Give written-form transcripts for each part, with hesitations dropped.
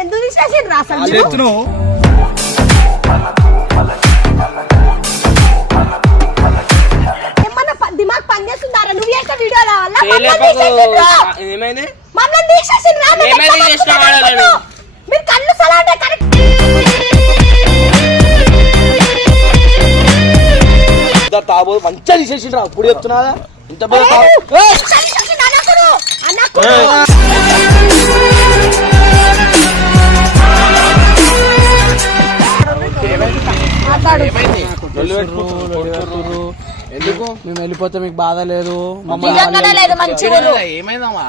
ఎందుకు తీసేసిండ్రా అసలు? ఏమన్నా దిమాగ్ పని చేస్తుందారా? నువ్వు చేసిన వీడియోల వల్ల మమ్మల్ని తీసేసిండ్రా. మీరు కళ్ళు సలాడే కరెక్ట్. తాబో మంచిగా తీసేసిండ్రా. ఇప్పుడు చెప్తున్నా ఇంత ఎందుకు మేము వెళ్ళిపోతే మీకు బాధ లేదు? ఏమైందమ్మా?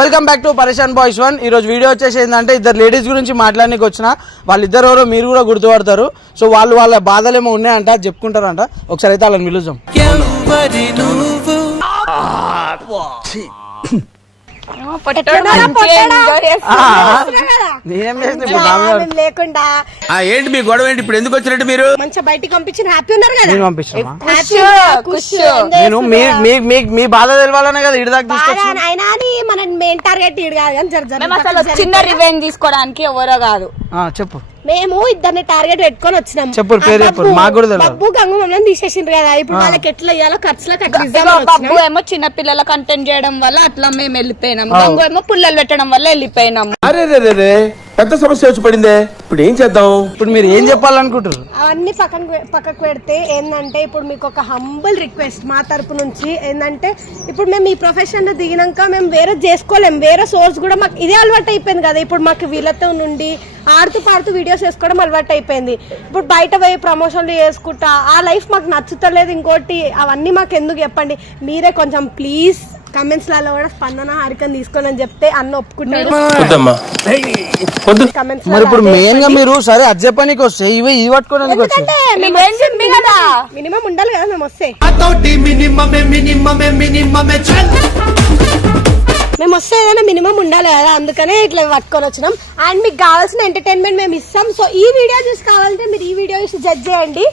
వెల్కమ్ బ్యాక్ టు పరేషాన్ బాయ్స్ 1. ఈ రోజు వీడియో వచ్చేసి ఏంటంటే ఇద్దరు లేడీస్ గురించి మాట్లాడడానికి వచ్చిన. వాళ్ళిద్దరు ఎవరో మీరు కూడా గుర్తుపడతారు. సో వాళ్ళ బాధలు ఏమో ఉన్నాయంట, చెప్పుకుంటారంట. ఒకసారి అయితే వాళ్ళని పిలుద్దాం. లేకుండా ఏంటి మీ గొడవ ఏంటి? ఇప్పుడు ఎందుకు వచ్చినట్టు మీరు? మంచిగా బయటికి పంపించిన హ్యాపీ ఉన్నారు కదా? నేను మీ బాధ తెలవాలనే కదా ఇడి దాకా తీసుకొచ్చాను. అయినా మన మెయిన్ టార్గెట్ ఇడు కాదు కానీ చిన్న రివెంజ్ తీసుకోవడానికి ఎవరో కాదు. చెప్పు. మేము ఇద్దరిని టార్గెట్ పెట్టుకొని వచ్చినాం. చెప్పు పేరు చెప్పు. మాకు కూడా తెలియదు. బబ్బు గంగు మమ్మల్ని తీసేసిండ్రు కదా. ఇప్పుడు వాళ్ళకి ఎట్లా ఇయ్యాలో ఖర్చులకు బబ్బు ఏమో చిన్న పిల్లల కంటెంట్ చేయడం వల్ల అట్లా మేము వెళ్ళిపోయినాం. గంగు ఏమో పుల్లలు పెట్టడం వల్ల వెళ్ళిపోయినాం. అరే పెద్ద సమస్య వచ్చి పడిందే. ఇప్పుడు ఏం చేద్దాం? ఇప్పుడు మీరు ఏం చెప్పాలనుకుంటారు? అవన్నీ పక్కకు పెడితే ఏంటంటే ఇప్పుడు మీకు ఒక హంబుల్ రిక్వెస్ట్ మా తరపు నుంచి ఏంటంటే, ఇప్పుడు మేము ఈ ప్రొఫెషన్ లో దిగినాక మేము వేరే చేసుకోలేం. వేరే సోర్స్ కూడా మాకు ఇదే అలవాటు అయిపోయింది కదా. ఇప్పుడు మాకు వీళ్ళతో నుండి ఆడుతూ పాడుతూ వీడియోస్ చేసుకోవడం అలవాటు అయిపోయింది. ఇప్పుడు బయట పోయి ప్రమోషన్లు చేసుకుంటా ఆ లైఫ్ మాకు నచ్చుతలేదు. ఇంకోటి అవన్నీ మాకు ఎందుకు చెప్పండి. మీరే కొంచెం ప్లీజ్ కమెంట్స్ లలో కూడా స్పందన హారికని తీసుకోని అని చెప్తే అన్న ఒప్పుకుంటాడు. మరి ఇప్పుడు మెయిన్ గా మీరు సరే అది చెప్పడానికి వస్తే ఇవి పట్టుకోవడానికి మినిమం ఉండాలి కదా మేము వస్తే. మేము వస్తే ఏదైనా మినిమం ఉండాలి కదా, అందుకనే ఇట్లా పట్టుకొని వచ్చినాం. అండ్ మీకు కావాల్సిన ఎంటర్టైన్మెంట్ మేము ఇస్తాం. సో ఈ వీడియో చూసి కావాలంటే మీరు ఈ వీడియో చూసి జడ్జ్ చేయండి.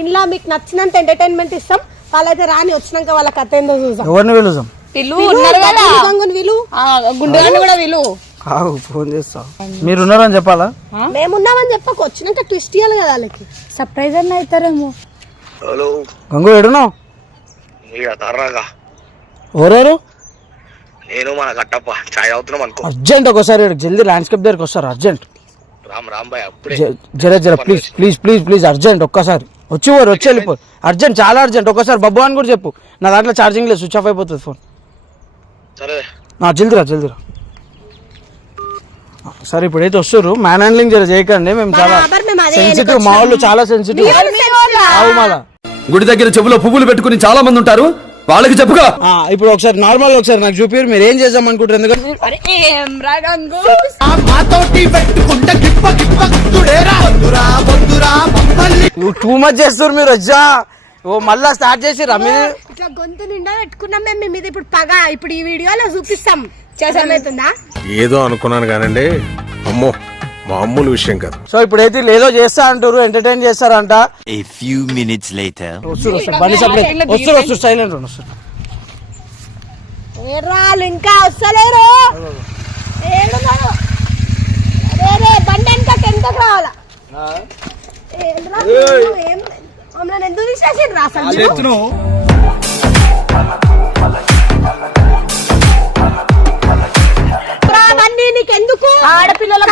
ఇంట్లో మీకు నచ్చినంత ఎంటర్టైన్మెంట్ ఇస్తాం. వాళ్ళైతే రాని వచ్చినాక వాళ్ళ కథ ఏందో చూసాం. ఎవరిని పిలుద్దాం? ఫోన్ చేస్తా. మీరు ఉన్నారని చెప్పాలా? మేమున్నామని చెప్పక వచ్చినాక ట్విస్ట్ ఇవ్వాలి కదా వాళ్ళకి. సర్ప్రైజ్ అన్న అవుతారేమో. గంగు ఎడున్నావు? ఎవరారు? నేను మన కట్టప్ప చాయ్ అవుతున్నాం అనుకో. అర్జెంట్ ఒకసారి జల్దీ ల్యాండ్స్కేప్ దగ్గరికి వస్తారు. అర్జెంట్ జర ప్లీజ్ అర్జెంట్ ఒక్కసారి వచ్చి వెళ్ళిపో. అర్జెంట్, చాలా అర్జెంట్. ఒకసారి బబ్బు అని కూడా చెప్పు. నా దాంట్లో ఛార్జింగ్ లేదు, స్విచ్ ఆఫ్ అయిపోతుంది ఫోన్. జల్దీరా. సరే ఇప్పుడైతే వస్తారు. మ్యాన్ హ్యాండ్లింగ్ జర చేయకండి. మేము చాలా సెన్సిటివ్. మా వాళ్ళు చాలా సెన్సిటివ్. గుడి దగ్గర చెవులో పువ్వులు పెట్టుకుని చాలా మంది ఉంటారు, వాళ్ళకి చెప్పుగా. ఇప్పుడు ఒకసారి నార్మల్ ఒకసారి నాకు చూపి మీరు ఏం చేద్దాం అనుకుంటారు? ఎందుకంటే టూ మచ్ చేస్తారు మీరు. వచ్చా మళ్ళా స్టార్ట్ చేసి ఇట్లా గొంతు నిండా పెట్టుకున్నాం మేము మీ మీద. ఇప్పుడు పగ ఇప్పుడు ఈ వీడియోలో చూపిస్తాం. చేసామవుతుందా? ఏదో అనుకున్నాను కానండి, అమ్మో మామూలు విషయం కాదు. సో ఇప్పుడైతే ఏదో చేస్తా అంటారు, ఎంటర్టైన్ చేస్తారంట. వస్తారు సైలెంట్ వస్తారు. ఇంకా వస్తలేరు. బండి వెనకకు రావాలా? మమ్మల్ని ఎందుకు తీసేసిండ్రా అసలు? నీకెందుకు? ఆడపిల్లల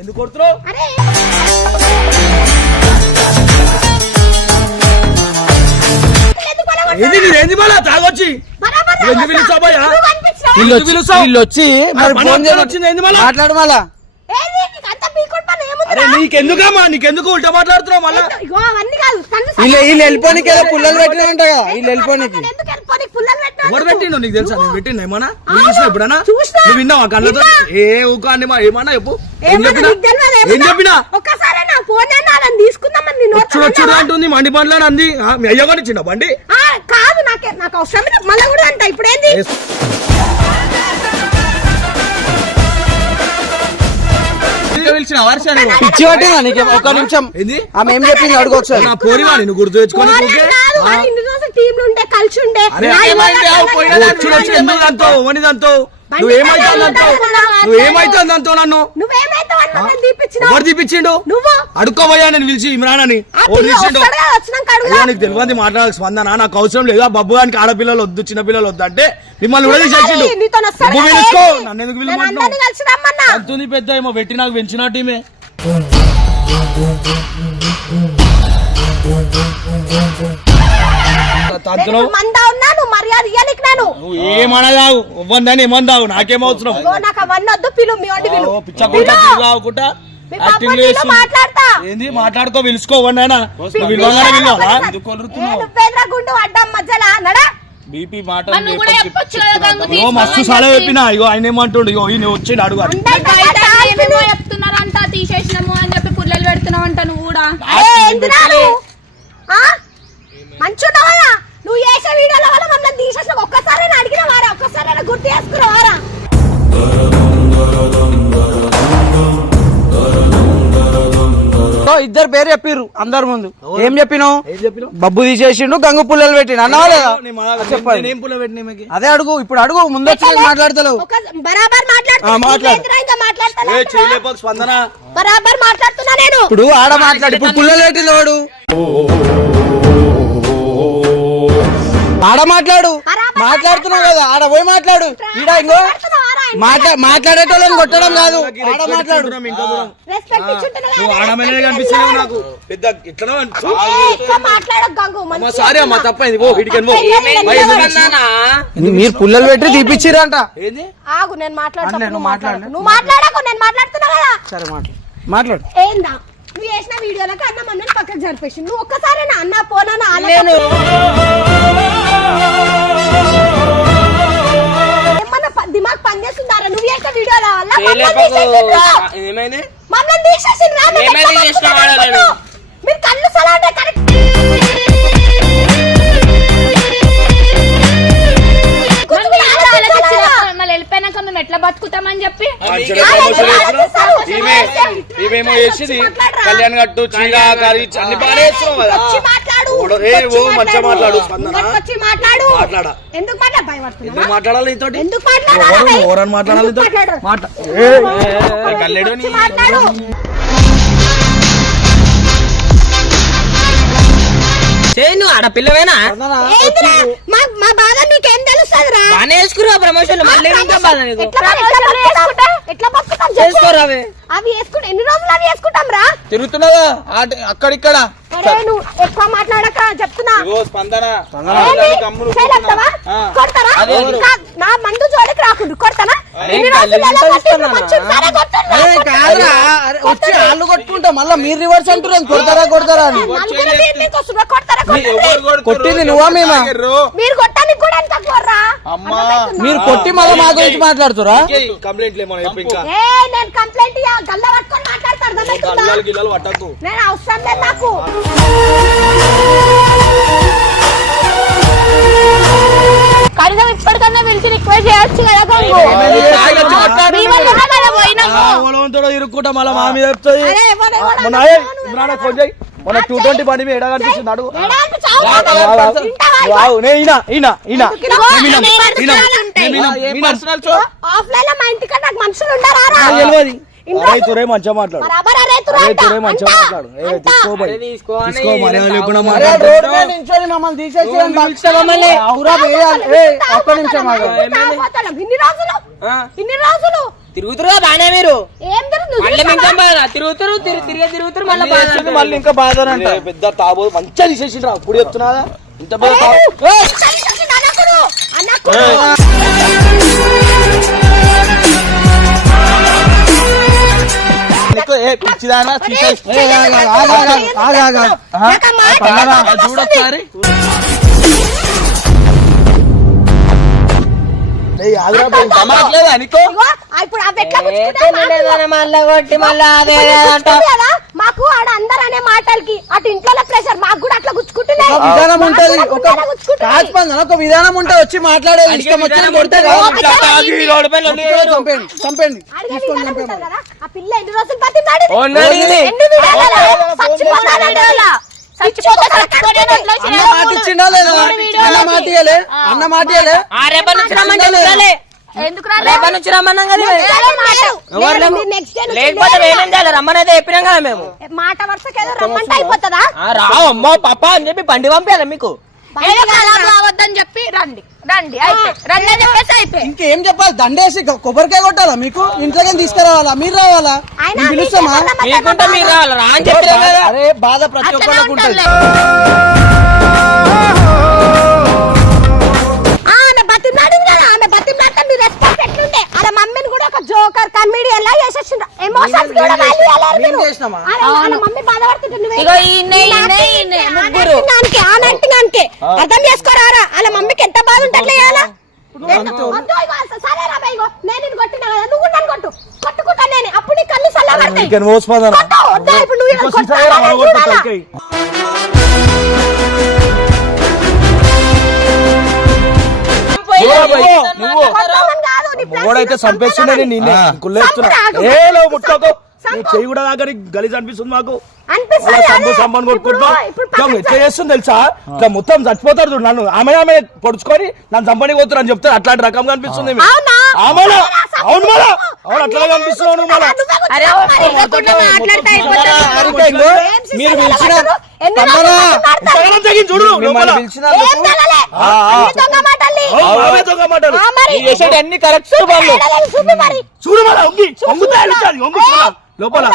ఎందుకు కొడుతున్నావు? తాగొచ్చి వీళ్ళు వచ్చి మాట్లాడు మళ్ళా. నీకెందుకమ్మా? నీకెందుకు ఉల్టా మాట్లాడుతున్నావు? మళ్ళీ వీళ్ళు వెళ్ళిపోనికి ఏదో పుల్లలు పెట్టినాయంట కదా. వీళ్ళు వెళ్ళిపోనికి ఎవరు పెట్టిండో నీకు తెలుసా? నేను పెట్టిండు ఏమన్నా? ఎప్పుడన్నా నువ్వు విన్నావా కళ్ళతో? ఏ ఊక అండి మా ఏమన్నా చెప్పు. ఏం చెప్పినా వచ్చుడు అంటుంది. మండి బండ్లో అంది. మీ అయ్య కూడా ఇచ్చిండ బండి కాదు. నాకు అవసరం మళ్ళీ కూడా అంట. ఇప్పుడు ఏంది పిలిచిన వర్ష పిచ్చి పట్టిందా నీకు? ఒక నిమిషం ఏంది? ఆమె ఏం చెప్పింది అడుగు ఒకసారి. నా పోరివా నిన్ను గుర్తు తెచ్చుకొని ఇన్ని రోజులు టీంలు ఉండే కలిసి ఉండే ఎందుకంతో ఓనిదంతో నువ్వేమైతుందంతో నన్ను నువ్వేమైతే దీపించిన ఎవరు తీపిచ్చిండు? నువ్వు అడుక్కోబోయా నేను పిలిచి ఇమ్రాన్ అని నీకు తెలియదు మాట్లాడాలి స్పందన నాకు అవసరం లేదు. ఆ బబ్బు గానికి ఆడపిల్లలు వద్దు చిన్న పిల్లలు వద్దు అంటే మిమ్మల్ని కూడా తీసేసిండు. బబ్బు పిలుచుకో నన్ను ఎందుకు పిలువమంటున్నావు? అంతుంది పెద్ద ఏమో పెట్టి నాకు పెంచినట్టు నువ్వు ఏమనదావు ఇవ్వందని ఏమందావు నాకేం అవసరం? కాకుండా యాక్టింగ్ ఏంది మాట్లాడుకో పిలుచుకోవండి ఆయన బీపీ మాట మస్తు సలహా చెప్పినా ఇగో ఆయన ఏమంటుండు ఇగో ఈయన వచ్చి అడుగు చెప్తున్నారంట తీసేసినాము అని చెప్పి పుల్లలు పెడుతున్నావు అంట నువ్వు కూడా మంచున్నావా నువ్వు చేసే వీడియోల వల్ల మమ్మల్ని తీసేసిన ఒక్కసారి అడిగిన వారా ఒక్కసారి గుర్తు చేసుకున్నావారా ఇద్దరు పేరు చెప్పిర్రు అందరి ముందు. ఏం చెప్పినావు? బబ్బు తీసేసిండు గంగు పుల్లలు పెట్టిన అన్నావా లేదా? చెప్పండి అదే అడుగు ఇప్పుడు అడుగు ముందు వచ్చి మాట్లాడతలేవు. బరాబర్ మాట్లాడుతున్నా నేను. ఇప్పుడు ఆడ మాట్లాడు ఇప్పుడు పుల్లలు పెట్టింది వాడు ఆడ మాట్లాడు మాట్లాడుతున్నావు కదా ఆడ పోయి మాట్లాడు. ఈడ ఇంకో మాట్లాడేటోళ్ళని కొట్టడం కాదు ఆడ మాట్లాడు. మీరు పుల్లలు పెట్టి తీపిచ్చిరంట. ఆగు నేను మాట్లాడుతున్నా నువ్వు మాట్లాడకు నేను మాట్లాడుతున్నా కదా. సరే మాట్లాడు. ఏందా నువ్వు చేసిన వీడియోలకు అన్న మమ్మల్ని పక్కకు జరిపేసి నువ్వు ఒక్కసారి అన్న పోనా ఏమన్నా దిమాగ్ పనిచేస్తుందారా నువ్వు చేసిన వీడియోల వల్ల మమ్మల్ని తీసేసిండ్రా. మీరు కళ్ళు సలాంటే కరెక్ట్ వెళ్ళిపోయినాక మేము ఎట్లా బతుకుతామని చెప్పి కళ్యాణ్ గట్టు చీర అన్ని బాగానే మాట్లాడాలి ఎవరని మాట్లాడాలి నువ్వు ఆడ పిల్లవేనా మా బాధ నీకేం తెలుస్తుందిరా? బానే వేసుకురా ప్రమోషన్ మళ్ళీ ఇంకా బాధ నీకు ఎట్లా బతుకుతాం చేసుకోరావే అవి వేసుకుంటే ఎన్ని రోజులు అవి వేసుకుంటాం రా? తిరుగుతున్నదా అక్కడిక్కడ నువ్వు ఎక్కువ మాట్లాడక చెప్తున్నా. స్పందన కొడతారా? నా మందు జోలికి రాకుండా కొడతానా? వచ్చి వాళ్ళు కొట్టుకుంటా మళ్ళీ మీరు రివర్స్ అంటున్నారు కొడతారా అని. కొట్టింది నువ్వా మేమా? మీరు కొట్టడానికి కూడా ఎంత కొర్రా? మీరు కొట్టి మళ్ళీ మా గురించి మాట్లాడుతురా? కంప్లైంట్ నేను కంప్లైంట్ గల్ల పట్టుకొని మాట్లాడతాను. నేను అవసరం లేదు నాకు. కనీసం ఇప్పటికన్నా పిలిచి రిక్వెస్ట్ చేయొచ్చు కదా ఇరుక్కుంటా మళ్ళీ మా మీద మన 220 బండి మీద ఎడా కనిపిస్తుంది అడుగు. మంచిగా మాట్లాడు మమ్మల్ని తీసేసి ఇన్ని రోజులు తిరుగుతురుగా బానే మీరు ఏం మళ్ళీ ఇంకా బాధ తిరుగుతురు మళ్ళీ ఇంకా బాధ అంట. పెద్ద తాబో మంచిగా తీసేసిండ్రా ఇప్పుడు చెప్తున్నా ఇంత పెద్ద పిచ్చిదానా చూడొకసారి ఏయ్, ఆగురా బే, ఇంకా మాట్లేదా నీకు? ఇగో, ఇప్పుడు అవి ఎట్లా గుచ్చుకుంటాయి? లేదని మళ్ళా కొట్టి మళ్ళా అదే అదే అంటావు. గుచ్చుకుంటుంది కదా, మాకు ఆడ అందరు అనే మాటలకి అటు ఇంట్లో ప్రెషర్ మాకు కూడా అట్లా గుచ్చుకుంటున్నాయి. ఒక విధానం ఉంటది, మాకు ఒక కూడా గుండెలో గుచ్చుకుంటుంది. కాచిపోయింది, ఒక విధానం ఉంటే వచ్చి మాట్లాడేది. ఇష్టం వచ్చిన కొడితే కాదు. ఇట్లా తాగి రోడ్డు పైన లొల్లి చేయరు. చంపేయండి చంపేయండి. అడిగే విధానం ఉంటుంది కదా, ఆ పిల్ల ఎన్ని రోజులు బతిమాడింది? ఉన్నది. ఎన్ని విధానాలు? చచ్చిపోతానంటే అన్న మాట ఇచ్చిండా లేదా? అన్న మాట ఇయ్యలే, అన్న మాట ఇయ్యలే. రేపటి నుంచి రమ్మని చెప్పాలి. ఎందుకు రాలే? రేపటి నుంచి రమ్మన్నాం కదా లేకపోతే వేరేం చేయాలి రమ్మని అయితే చెప్పినాం కదా మేము. మాట వరుసకి ఏదో రమ్మంటే అయిపోతుందా? రావు అమ్మో పప్ప అని చెప్పి బండి పంపించాలి మీకు. ఏదో ఖరాబ్ కావద్దని చెప్పి రండి రండి అయిపోయి రండి అని చెప్పేసి అయిపోయి. ఇంకేం చెప్పాలి? దండేసి కొబ్బరికాయ కొట్టాలా మీకు? ఇంట్లోకి తీసుకురావాలా? మీరు రావాలా? ఆయన మేము పిలుస్తామా? మీకుంటే మీరు రావాలి రా అని చెప్పినాం కదా. అరే బాధ ప్రతి ఒక్కరికి ఉంటుంది. ఆమె బతిమాడింది కదా, ఆమె బతిమాడితే మీ రెస్పాన్స్ ఎట్లుండే? అలా మమ్మీని కూడా ఒక జోకర్ కామెడీ ఎలా చేసేసిండ్రు? ఎమోషన్స్ కూడా వాల్యూ ఇవ్వలేరు మీరు. ఏం చేసినామా? అరే, వాళ్ళ మమ్మీ బాధపడుతుంటే నువ్వు ఇగో ఈయనే ముగ్గురు అర్థం చేసుకోరారా? వాళ్ళ మమ్మీకి ఎంత బాధ ఉంటే అట్లా చేయాలా? సరే రా ఇగో నేను నిన్ను కొట్టినా కదా, నువ్వు నన్ను కొట్టు, కొట్టుకుంటా నేను, అప్పుడు నీ కళ్ళు చల్లబడతాయి. నీకేం మోసపోదానా? కొట్టు, వద్దా? ఇప్పుడు నువ్వు ఇంకో ఇలా సీసా కొట్టాలా? కూడా పడగొడతా చూడాలా? తలకాయ్. కొడతామని కాదు, నీ ప్లాస్టిక్ ఓడైతే చంపేస్తుండే నిన్నే కుళ్ళేస్తున్నా. చంపురా. ఏ లో ముట్టుకోకు. నీ చెయ్యి కూడా దాకా గలీజ్ అనిపిస్తుంది మాకు. అనిపిస్తుంది అలా అదే. సంబం కొట్టుకుంటా ఇప్పుడు ఎట్లా చేస్తుంది తెలుసా? ఇట్లా మొత్తం చచ్చిపోతారు చూడు. నన్ను ఆమె పొడుచుకొని నన్ను చంపని పోతారు అని చెప్తారు. అట్లాంటి రకంగా అనిపిస్తుంది మీకు. అవునా? ఆమెనా? అవును మళ్ళా అవును అట్లాగే అనిపిస్తున్నావు నువ్వు మళ్ళా. అరే తిరగకుండా మాట్లాడితే అయిపోతుంది. హారిక ఇగో, మీరు పిలిచిన ఇంతగానం తెగించి చూడు మిమ్మల్ని లోపల. పిలిచినందుకు అవును, ఆమె దొంగ మాటలు. అన్ని కరెక్ట్ వాళ్ళు. చూడు మళ్ళా ఒంగి ఒంగుతా వెళ్ళించాలి. ఒంగు చూడాలి లోపల.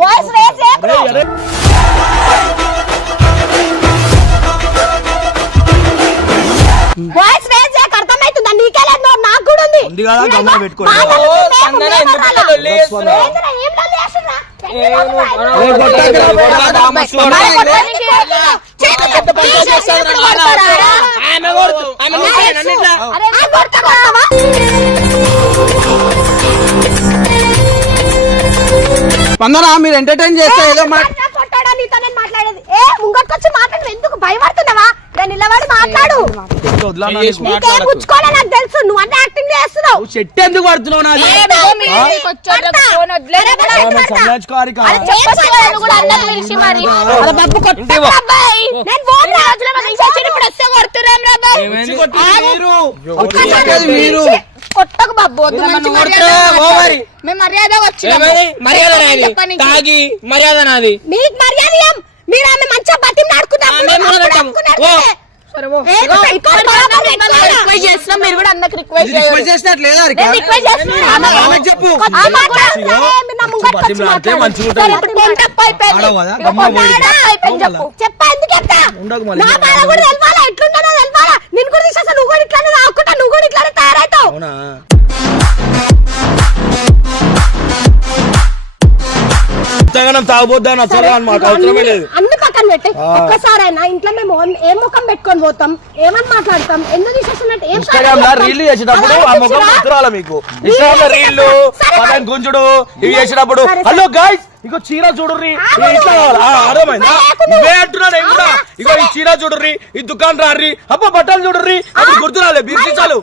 వాయిస్ రేస్ అరే, అరే. వాయిస్ రేస్ చేయక అర్థమవుతుందా? నీకే లేదు, నాకు కూడా ఉంది. ఉంది కదా, గమ్మున పెట్టుకోండి. సందన ఎందుకు లొల్లి చేస్తున్నావు? ఏం లొల్లి చేస్తున్నా? ఆమె కొడుతు ఆమె నన్ను ఇట్లా స్పందన మీరు ఎంటర్టైన్ చేస్తే ఏదో కొట్టాడా నీతో నేను మాట్లాడేది? ఏ ముంగట్కొచ్చి మాట్లాడు, ఎందుకు భయపడుతున్నావా? నేను నిలబడి మాట్లాడు. వదలనా నీకు? నీకేం పుచ్చుకోవాలో నాకు తెలుసు, నువ్వు అంటే యాక్టింగ్ చేస్తున్నావు. చెట్టు ఎందుకు పడుతున్నావు నాది? ఫోన్ వదిలేరా కూడా? ఆమె సంజాయించుకోవాలి కాదు. చెప్పొచ్చు కదా నువ్వు కూడా అందరిని పిలిచి మరి. అరే బాబు కొట్టకు అబ్బాయి. నేను ఫోన్ రోజుల మంది చచ్చి ఇప్పుడు వస్తే కొడుతురేం రా బాబు? చెప్పేది మీరు. కొట్టకు బాబు, వద్దు, మంచి మర్యాద ఓవరి మేము మర్యాద వచ్చినాము. ఏమని మర్యాద నాది చెప్పనీకి. తాగి మర్యాద నాది. మీకు మర్యాద ఏం? మీరు ఆమె మంచిగా మేము కూడా పెట్టాము. రిక్వెస్ట్ చేస్తున్నాం, మీరు కూడా అందరికి రిక్వెస్ట్ రిక్వెస్ట్ చేసినట్టు లేదా హారిక? నేను రిక్వెస్ట్ చేస్తున్నాను. ఆమెకు చెప్పు. బతిమలాడితే మంచిగా ఉంటుంది. ఆడవదా? గమ్మున పోయి. చెప్పా ఎందుకు చెప్తా? ఉండకు మళ్ళీ. నా బాధ కూడా తెలవాలా, ఎట్లుంటానో తెలవాలా. నిన్ను కూడా తీసేస్తా, నువ్వు కూడా ఇట్లానే తాగుకుంటా, నువ్వు కూడా ఇట్లానే తయారవుతావు. అవునా? ఇంతగానం తాగబోద్దా అని అసలు మాకు అవసరమే లేదు. అన్ని పక్కన పెట్టి ఒక్కసారైనా ఇంట్లో మేము ఏం ముఖం పెట్టుకొని పోతాం, ఏమని మాట్లాడతాం, ఎందుకు తీసేస్తున్నట్టు ఏం ఇన్స్టాగ్రామ్ లో రీల్ చేసేటప్పుడు ఆ ముఖం గుర్తురాలా మీకు? ఇన్స్టాగ్రామ్ లో రీళ్లు పదం గుంజుడు ఇవి చేసినప్పుడు హలో గాయ్స్ ఇగో చీర చూడుర్రి ఇట్లా కావాలా? అర్థమైందా? ఇవే అంటున్నా నేను కూడా. ఇగో ఈ చీర చూడుర్రి, ఈ దుకాణం రారి, అబ్బా బట్టలు చూడుర్రి, అది గుర్తురాలే బీర్చిచాలు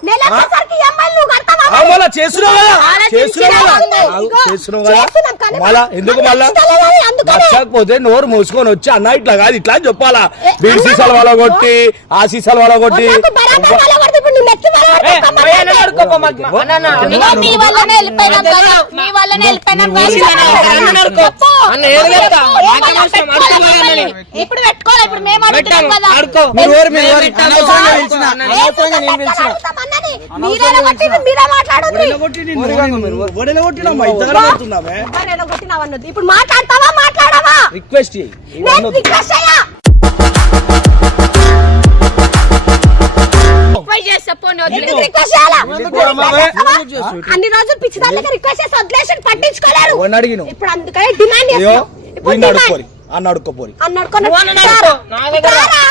మళ్ళా చేస్తున్నావు కదా, చేస్తున్నావు కదా, చేస్తున్నావు కదా మళ్ళా ఎందుకు మళ్ళా నచ్చకపోతే నోరు మూసుకొని వచ్చి అన్న ఇట్లా కాదు ఇట్లా అని చెప్పాలా? బీర్ సీసాలు వాళ్ళ కొట్టి ఆ సీసాలు వాళ్ళ కొట్టి మీ వల్లనే వెళ్ళిపోయినాం కదా, మీ వల్లనే వెళ్ళిపోయినాం కదా. ఇప్పుడు పెట్టుకోవాలి, ఇప్పుడు మేము అడుగుతున్నాం కదా. మీరు ఎవరు? మీరు ఎవరు? అనవసరంగా పిలిచిన. అనవసరంగా నేను పిలిచిన. ఇప్పుడు మాట్లాడతావా మాట్లాడవా? రిక్వెస్ట్ చేస్తా పోనీ వదిలే. అన్ని రోజులు పిచ్చిదారులకి రిక్వెస్ట్ చేసి వదిలేసి పట్టించుకోలేరు. అడిగిన ఇప్పుడు అందుకనే డిమాండ్ చేస్తున్నాం. ఇప్పుడు అడుక్కోరి అన్న అడుక్కోపోరి అన్న నడుకొని నువ్వు అన్న నడుకో, నా దగ్గర రా. రారా?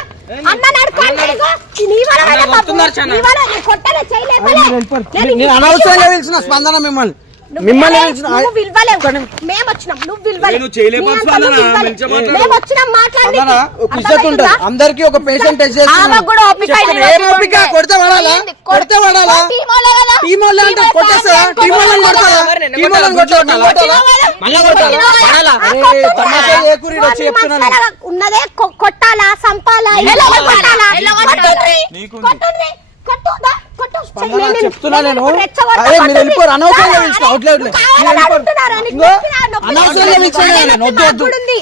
అన్న నడుకొని ఇదిగో, నీ వల్ల అన్న కదా బాబు. వస్తున్నారు చాలా. నీ వల్ల నేను కొట్టలే, చేయలేపలే. నేను అనవసరంగా పిలిచిన స్పందన మిమ్మల్ని పిలిచిన నువ్వు పిలవలేవు. మేము వచ్చినాం, నువ్వు పిలవలేవు. నేను చేయలేను నీ అంతా స్పందన, నువ్వు పిలవలేవు. మంచిగా మాట్లాడు. మేము వచ్చినాం మాట్లాడి స్పందన ఒక ఇజ్జత్ ఉంటుంది అందరికి ఒక పేషెంట్ టెస్ట్ చేస్తున్నాం ఆమెకు కూడా ఓపిక చెప్తాను, లేదు. ఏం ఓపిక కొడితే పడాలా కొడితే పడాలా టీమ్ వాళ్ళే కదా. టీం వాళ్ళు అంటే కొట్టేస్తారా టీం వాళ్ళని కొడతారా టీం వాళ్ళని కొట్టాలా మళ్ళా కొట్టాలా? పడాలా? అరే తమాషా చేయకూరి వచ్చి చెప్తున్నాను ఉన్నదే కొట్టాలా, సంపాలా, ఎలా కొట్టాలా, కొట్టాలా? ఎలా కొట్టాలి? కొట్టుండ్రి, కొట్టు, దా, కొట్టు. స్పందన చెప్తున్నా నేను రెచ్చగొడతా, అరే మీరు వెళ్ళిపోరు కొట్టుండ్రి. అనవసరంగా పిలుచుకో అవుట్లెట్ నువ్వు కావాలని అడుగుతున్నారా? నీకు నొప్పినా? నొప్పి లేదు. అనవసరంగా పిలిచాను వద్దు వద్దు నాకుడుంది.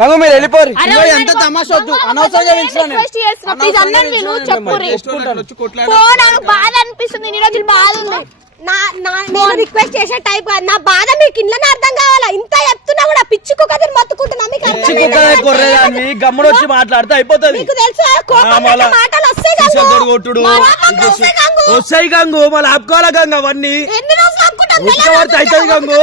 కాదు మీరు వెళ్ళిపోరు అరే ఇదిగో ఎంత ఉన్నాడు, తమాషా వద్దు అనవసరంగా పిలిచాను రిక్వెస్ట్ చేస్తున్నా. ప్లీజ్ అందరూ విను, చెప్పుర్రి. పో, నాకు బాధ అనిపిస్తుంది, ఇన్ని రోజులు బాధ ఉంది. నేను రిక్వెస్ట్ చేసే టైప్ కాదు. నా బాధ మీకు ఇంట్లోనే అర్థం కావాలా? ఇంత ఎత్తున్నా కూడా పిచ్చుకు కదిరి మొత్తుకుంటున్నా. మీకు అర్థం కాదా? కొర్రేదాన్ని గమ్మున వచ్చి మాట్లాడితే అయిపోతుంది మీకు తెలుసా? కోపం ఆ, మళ్ళా మాటలు వస్తాయి సీసాలు గంగు. కొట్టుడు మా కోపం వస్తాయి గంగు. వస్తాయి గంగు మళ్ళీ ఆపుకోవాలా గంగు అవన్నీ ఎన్ని రోజులు ఆపుకుంటాం? ఓపిక పడితే అవుతుంది గంగు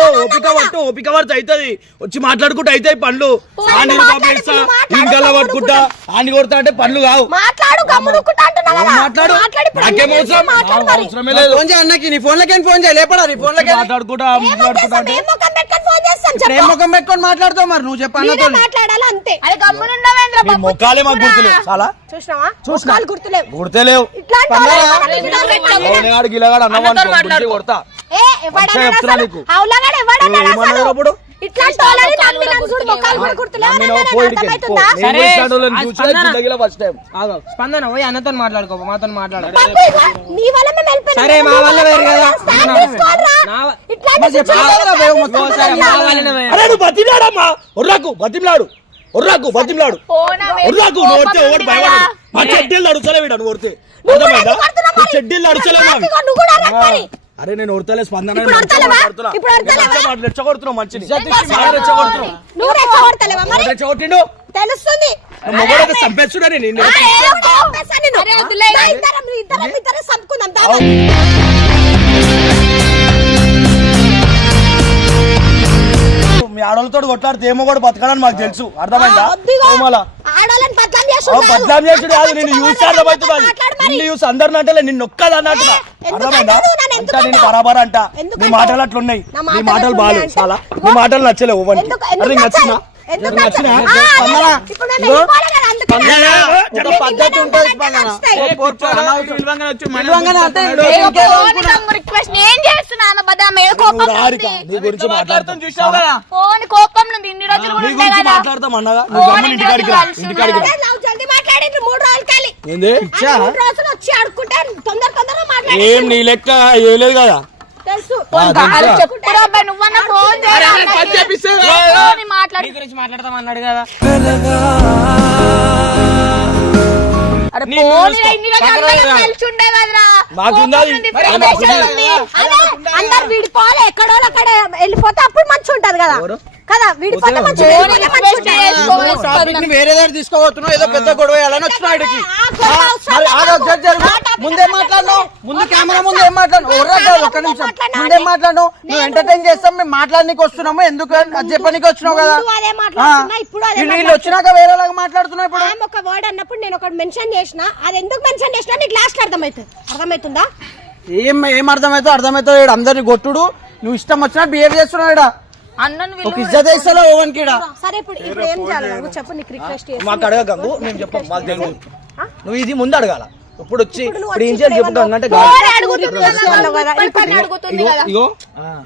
ఓపిక పడితే అవుతుంది వచ్చి మాట్లాడుకుంటే అవుతాయి పండ్లు ఆని పంపిస్తా ఇంకల్లా పట్టుకుంటా ఆని కొడతా అంటే పండ్లు కావు మాట్లాడు, గమ్మునుకుంటా అంటున్నా కదా. మాట్లాడు మాట్లాడి ఇప్పుడు నాకేం అన్ని అవసరం మాట్లాడు మరి. అవసరమే లేదు ఫోన్ చేయ అన్నకి నీ ఫోన్ లకి ఫోన్ చేయ లేపడా నీ ఫోన్ లకి మాట్లాడుకుంటా ఏం మాట్లాడుకుంటా చేస్తాం? అంటే ఏం ముఖం పెట్టుకొని ఫోన్ చేస్తాం చెప్పు. ప్రేమ ముఖం పెట్టుకొని మాట్లాడుతావు మరి నువ్వు చెప్పు మీరే అన్నతో మాట్లాడాలి అంతే. అరే గమ్మునుండవేంద్ర మీ బాబు, మొక్కాలే మాకు గుర్తులేవు చాలా చూసినావా? చూసినా. ముఖాలు గుర్తులేవు. గుర్తులేవు ఇట్లాంటి వాళ్ళని మనం ఇగ్నోర్ పెట్టాలి. ఓనేగాడు గిలగాడు అన్నవాడు గురించి కొడతా ఏ, ఎవడన్నాడు చెప్తున్నా అసలు? నీకు. హౌలగాడు ఎవడన్నాడు నువ్వు ఏమన్నావు అసలు? అప్పుడు? ఇట్లాంటి వాళ్ళని నమ్మినాం చూడు, ముఖాలు కూడా గుర్తులేవు. నమ్మినావు, అన్నాడు, పోయిడికి అర్థమవుతుందా? వెళ్ళిపో. సరే, నేను ఇట్లాంటోళ్ళని ఆ చూసే స్పందన. జిందగీలో ఫస్ట్ టైం ఆగు, స్పందన పోయి అన్నతో మాట్లాడుకో, మాతో మాట్లాడు. బాబు, ఇగో, నీ వల్ల మేము వెళ్ళిపోయినాం. సరే, మా వల్ల వేరు కదా. స్టాండ్ తీసుకోవాలిరా. నా- ఇట్లాంటి మరి చెప్పు, situation ఆగరా భయం మొత్తం. వస్తుంది సరే, మా కదా. వల్లనే పోయి. అరే నువ్వు బతిమలాడమ్మా ఒర్రాకు బతిమలాడు ఒర్రాకు పోనవే, ఒర్రాకు నువ్వు కొడితే కోపం ఒకటి ఉంది భయపడదు కదా. మా చెడ్డీళ్ళు అడుగుతలే వీడు నువ్వు కొడితే నువ్వు కూడా అర్థమైందా ఎందుకు కొడుతున్నావు మరి? చెడ్డీళ్ళు అడుగుతలేవు నాకు ఇగో, నువ్వు కూడా అరవకు మరి. అరే నేను ఒడతలే స్పందన ఇప్పుడు అడతలేవా? ఇప్పుడు అడతలేవా? రెచ్చగొడుతున్నావు మంచిని రెచ్చగొడుతున్నావా? రెచ్చగొడుతున్నావు నువ్వు రెచ్చగొడతలేవా మరి? రెచ్చగొట్టిండు తెలుస్తుంది. మొగడైతే చంపేస్తుడని నేను ఆ, ఏదో ఒకటి చంపేస్తా నిన్ను. అరే, వదిలే. దా, ఇద్దరం చంపుకుందాం దా. మీ ఆడోళ్ళతో కొట్లాడితే ఏమో కూడా బతకడానికి మాకు తెలుసు అర్థమైందా వద్దిగో. కోమల ఆడాలని బద్నాం ఓ చేసుడు కాదు. బద్నాం చేసుడు కాదు నిన్ను ఎందుకు యూస్ అర్థమవుతుంది మాట్లాడు మరి. నిన్ను యూస్ అందరిని అంటే నిన్ను ఒక్కది అన్నట్టుగా ఎందుకు అర్థమైందా అంటావు? నన్ను ఎందుకు అంట నేను అంటావు? బరాబర్ అంట ఎందుకు నీ అంటావు? మాటలు అట్లున్నాయి నా నీ మాటలు మాటలు ఎట్లున్నాయి బాగాలేవు అంటే? చాలా నీ మాటలు నచ్చలేవు ఇవ్వండి ఎందుకు అరే నచ్చినా ఎందుకు నచ్చినా నచ్చలేదు? ఆ, అదే. స్పందన. ఇప్పుడు మేము ఇదిగో. వెళ్ళిపోవాలి కదా, అందుకని. స్పందన. ఒక పద్ధతి ఉంటుంది స్పందన నచ్చుతాయి. పిలవంగానే అంటే ఏ ఫోన్ రిక్వెస్ట్ నేను చేస్తున్నా, ఆమె బదా మీద కోపం నువ్వు రారిక ఉంది. నీ గురించి మాట్లాడుతాం ఫోన్ కోపం నుండి ఇన్ని రోజులు కూడా నీ ఉండే గురించి కదా. మాట్లాడతాం అన్నగా నువ్వు గమ్మున ఇంటికాడికి రా ఇంటికాడికి రా అదే లవ్ జల్దీ మాట్లాడిండ్రు 3 రోజులు కాలి. ఏంది ఆ 3 రోజులు వచ్చి అడుక్కుంటే తొందరగా మాట్లాడి ఏం నీ లెక్క ఏం లేదు కదా తెలుసు. అరే చెప్పురా అబ్బాయి, నువ్వన్నా ఫోన్ చేయరా అబ్బాయికి? ఫోన్ మాట్లాడి నీ గురించి మాట్లాడతాం అన్నాడు కదా. అరే ఫోన్ ఇన్ని రోజులు అందరం కలిసి ఉండే కదరా. మాకుందా అది? కోపం నుండి మరి frustration మాకుందా? ఉంది. అదే, అందరు విడిపోవాలి, ఎక్కడో అక్కడ వెళ్ళిపోతే అప్పుడు మంచి ఉంటది కదా కదా విడిపోతే మంచి టాపిక్ ని వేరే దాన్ని తీసుకోబోతున్నావు ఏదో పెద్ద గొడవ వేయాలని వచ్చిన ఆడికి ముందే మాట్లాడినావు ముందు కెమెరా ముందు ఏం మాట్లాడు ఒక్క నిమిషం ముందే మాట్లాడు నువ్వు ఎంటర్టైన్ చేస్తాం మేము మాట్లాడడానికి వస్తున్నాము ఎందుకు అది చెప్పడానికి వచ్చినావు కదా అదే మాట్లాడుతున్నా, ఇప్పుడు అదే వీళ్ళు వచ్చినాక వేరేలాగా మాట్లాడుతున్నావు ఇప్పుడు ఆమె ఒక వర్డ్ అన్నప్పుడు నేను ఒకటి మెన్షన్ చేసిన, అది ఎందుకు మెన్షన్ చేసినా నీకు లాస్ట్ అర్థమవుతుందా? ఏం అర్థమవుతుందో ఈడ అందరిని కొట్టుడు నువ్వు ఇష్టం వచ్చినట్టు బిహేవ్ చేస్తున్నావు ఈడ అన్నను ఒక ఇజ్జత్ వేస్తాలో ఓవన్కి ఈడ సరే ఇప్పుడు ఏం చేయాలి నువ్వు చెప్పు, నీకు రిక్వెస్ట్ చేసి మాకు అడగకు మేము చెప్పాం మాకు తెలియదు నువ్వు ఇది ముందు అడగాల ఇప్పుడు వచ్చి ఇప్పుడు ఏం చేయాలి చెప్పుకుంటావు అంటే అడుగుతుంది కదా. ఇగో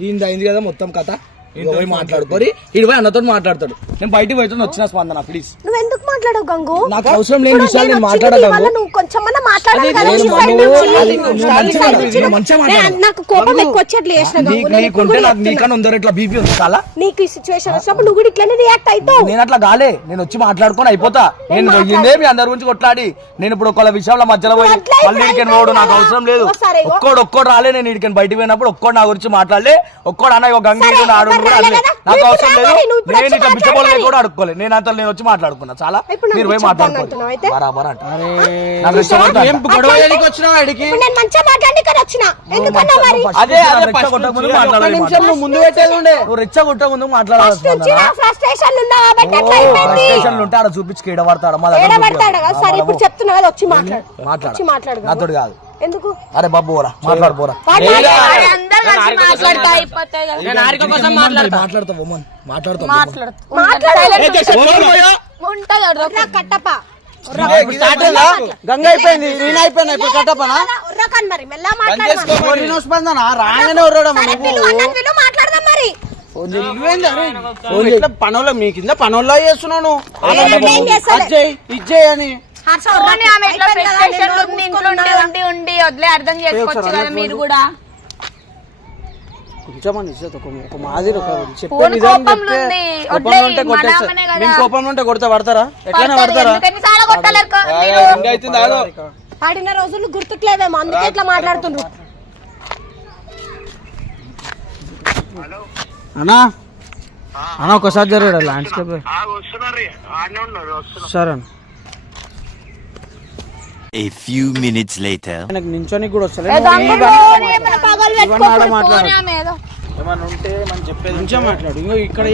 ఈయన అయింది కదా మొత్తం కథ ఇగో పోయి మాట్లాడుకోరి ఇటు పోయి అన్నతో మాట్లాడతాడు నేను బయటికి పోయి వచ్చిన స్పందన ప్లీజ్ నువ్వు ఎందుకు మాట్లాడవు గంగు? నాకు అవసరం లేని ఇప్పుడు విషయాలు నేను నేను వచ్చింది మాట్లాడగలను. నీ వల్ల నువ్వు కొంచెమన్నా మాట్లాడాలి కదా, నేను ఈ side నువ్వు- నుంచి. అది ఈ నువ్వు side మంచిగా నుంచి. మాట్లాడు, మంచిగా మాట్లాడు. నేను- నాకు కోపం ఎక్కువ వచ్చేట్లు చేసిన గంగు, నేను ఇప్పుడు నీకుంటే కూడా నాకు నీకన్నా ఉందరు ఇట్లా బీపీ ఉంది చాలా నీకు ఈ సిచ్యువేషన్ వచ్చినప్పుడు నువ్వు కూడా ఇట్లానే రియాక్ట్ అవుతావు. నేను అట్లా గాలే నేను వచ్చి మాట్లాడుకొని అయిపోతా నేను పోయిందే మీ అందరి గురించి కొట్లాడి నేను ఇప్పుడు ఒకళ్ళ విషయంలో మధ్యలో పోయి అట్లా మళ్ళీ ఇడికని పోవడం నాకు అవసరం లేదు సరే, ఇగో. ఒక్కోడు రాలే నేను ఇడికని బయటికి పోయినప్పుడు ఒక్కోడు నా గురించి మాట్లాడలే ఒక్కోడు అన్న ఒక గంగ ఆడు నేను కూడా అనలే. నాకు అవసరం లేదు. నేను ఇట్లా బిచ్చబోలే కూడా అడుక్కోలేదు. నేను అంతా నేను వచ్చి మాట్లాడుకున్నా చాలా. మీరు పోయి మాట్లాడుకోండి. బరాబర్ అంటే నాకు ఇష్టపడతా. ఏం గొడవ చేయడానికి వచ్చినావా ఇడికి? ఇప్పుడు నేను మంచిగా మాట్లాడడానికి వచ్చిన ఎందుకన్నా మరి అదే ఒక్క నిమిషం నువ్వు ముందు పెట్టేది ఉండే. నువ్వు రెచ్చగొట్ట ముందు మాట్లాడాలి. ఫ్రస్ట్రేషన్ ఉన్నా కాబట్టి అట్లా అయిపోయింది. స్టేషన్లు ఉంటే ఆడ చూపించి ఏడబడతాడు. మా ఏడ పడతాడు కదా. సరే ఇప్పుడు చెప్తున్నా కదా వచ్చి మాట్లాడు నాతోటి కాదు. ఎందుకు అరే బాబు పోరా మాట్లాడు పోరా కట్టప గంగ అయిపోయింది, నేను అయిపోయినా. ఇప్పుడు కట్టపనా మరి మెల్ల మాట్లాడు. స్పందన రాగానే ఉర్రడం మాట్లాడదాం మరి. పనుల్లో మీ కింద పనుల్లో చేస్తున్నాను ఇజ్జే అని ఉండి వదిలే అర్థం చేసుకోవచ్చు కదా మీరు కూడా. కొంచెం ఒక మాదిరి కోపంలో ఉంటే కొడితే పడతారా? ఎట్లయినా పడతారా? పాడిన రోజులు గుర్తుకులేవేమో అందుకే ఇట్లా మాట్లాడుతుండ్రు. అన్నా అన్న ఒకసారి జరగడు ల్యాండ్స్కేప్ సరే అన్న. A few minutes later. ఆయనకు నించోనికి కూడా వస్తలేదు. ఏమన్నా ఉంటే మనం చెప్పేది కొంచెం మాట్లాడు. ఇంకో ఇక్కడ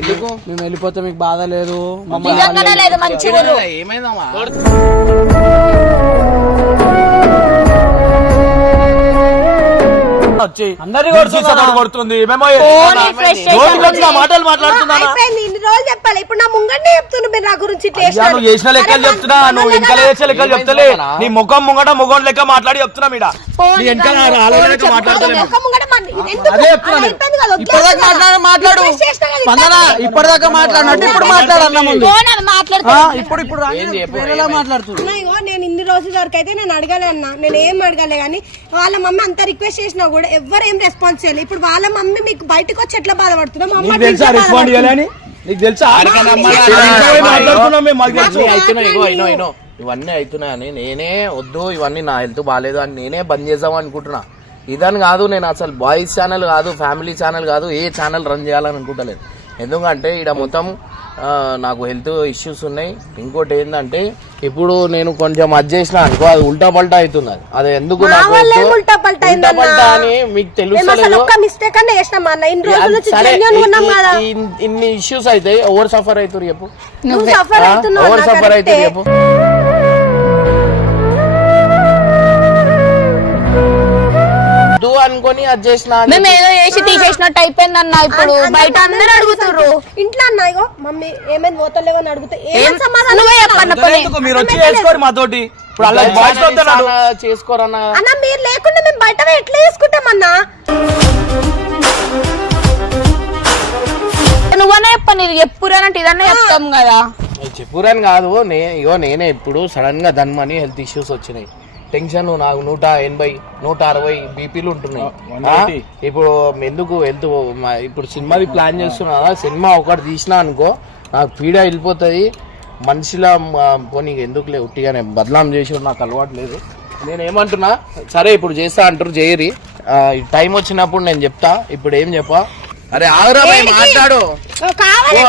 ఎందుకు మేము వెళ్ళిపోతే మీకు బాధ లేదు? ఏమైందమ్మా? కొడుతుంది మాటలు మాట్లాడుతున్నాను. ఇన్ని రోజులు చెప్పాలి. ఇప్పుడు నా ముంగంటే చెప్తున్నా మీరు నా గురించి నువ్వు చేసిన లెక్కలు చెప్తున్నా. నువ్వు ఇంకా చేసే లెక్కలు చెప్తలే. నీ ముఖం ముంగట ముఖం లెక్క మాట్లాడి చెప్తున్నా. మీడ మాట్లాడు ఇప్పటిదాకా మాట్లాడినట్టు ఇప్పుడు మాట్లాడన్నా ముందు. ఇప్పుడు మాట్లాడుతున్నా. నేను ఇన్ని రోజుల వరకు అయితే నేను అడగలే అన్నా. నేను ఏం అడగలే కానీ వాళ్ళ మమ్మీ అంత రిక్వెస్ట్ చేసినా కూడా ఎవరు ఏం రెస్పాన్స్ చేయలేదు. ఇప్పుడు వాళ్ళ మమ్మీ మీకు బయటకు వచ్చి ఎట్లా బాధపడుతుందో మా అమ్మ రెస్పాండ్ చేయాలని నీకు తెలుసా? ఇవన్నీ అవుతున్నాయని నేనే వద్దు, ఇవన్నీ నా హెల్త్ బాగాలేదు అని నేనే బంద్ చేద్దాం అనుకుంటున్నా. ఇదని కాదు, నేను అసలు బాయ్స్ ఛానల్ కాదు, ఫ్యామిలీ ఛానల్ కాదు, ఏ ఛానల్ రన్ చేయాలని అనుకుంటలేదు. ఎందుకంటే ఇక్కడ మొత్తం నాకు హెల్త్ ఇష్యూస్ ఉన్నాయి. ఇంకోటి ఏంటంటే ఇప్పుడు నేను కొంచెం అది చేసిన అనుకో అది ఉల్టా పల్టా అవుతుంది. అది ఎందుకు ఉల్టా పల్టా అని మీకు తెలుస్తలేదు. ఇన్ని ఇష్యూస్ అయితే ఎవరు సఫర్ అవుతారు చెప్పు? ఎవరు సఫర్ అవుతారు చెప్పు? అనుకొని అది చేసిన మేము ఏదో చేసి తీసేసినట్టు అయిపోయింది అన్న. ఇప్పుడు బయట అందరూ అడుగుతారు ఇంట్లో అన్నాయిగో మమ్మీ ఏమైంది పోతలేవని అడిగితే మీరు వచ్చి చేసుకోరు మాతోటి. ఇప్పుడు అలా చేసుకోరన్నా అన్న. మీరు లేకుండా మేము బయట ఎట్లా చేసుకుంటామన్నా? నువ్వనే చెప్పని చెప్పురానంటే ఇదన్నా చెప్తాం కదా. చెప్పురని కాదు, నేనే ఇప్పుడు సడన్ గా ధన్మని హెల్త్ ఇష్యూస్ వచ్చినాయి. టెన్షన్ నాకు 180, 160 బీపీలు ఉంటున్నాయి. ఇప్పుడు ఎందుకు హెల్త్ ఇప్పుడు సినిమాది ప్లాన్ చేస్తున్నా. సినిమా ఒకటి తీసినా అనుకో నాకు పీడ వెళ్ళిపోతుంది. మనిషిలా పోనీ ఎందుకులే ఉట్టిగానే బదనాం చేసి నాకు అలవాటు లేదు. నేనేమంటున్నా, సరే ఇప్పుడు చేస్తా అంటారు చేయరి. టైం వచ్చినప్పుడు నేను చెప్తా. ఇప్పుడు ఏం చెప్పా? అరే ఆగురా మాట్లాడు. కావాలి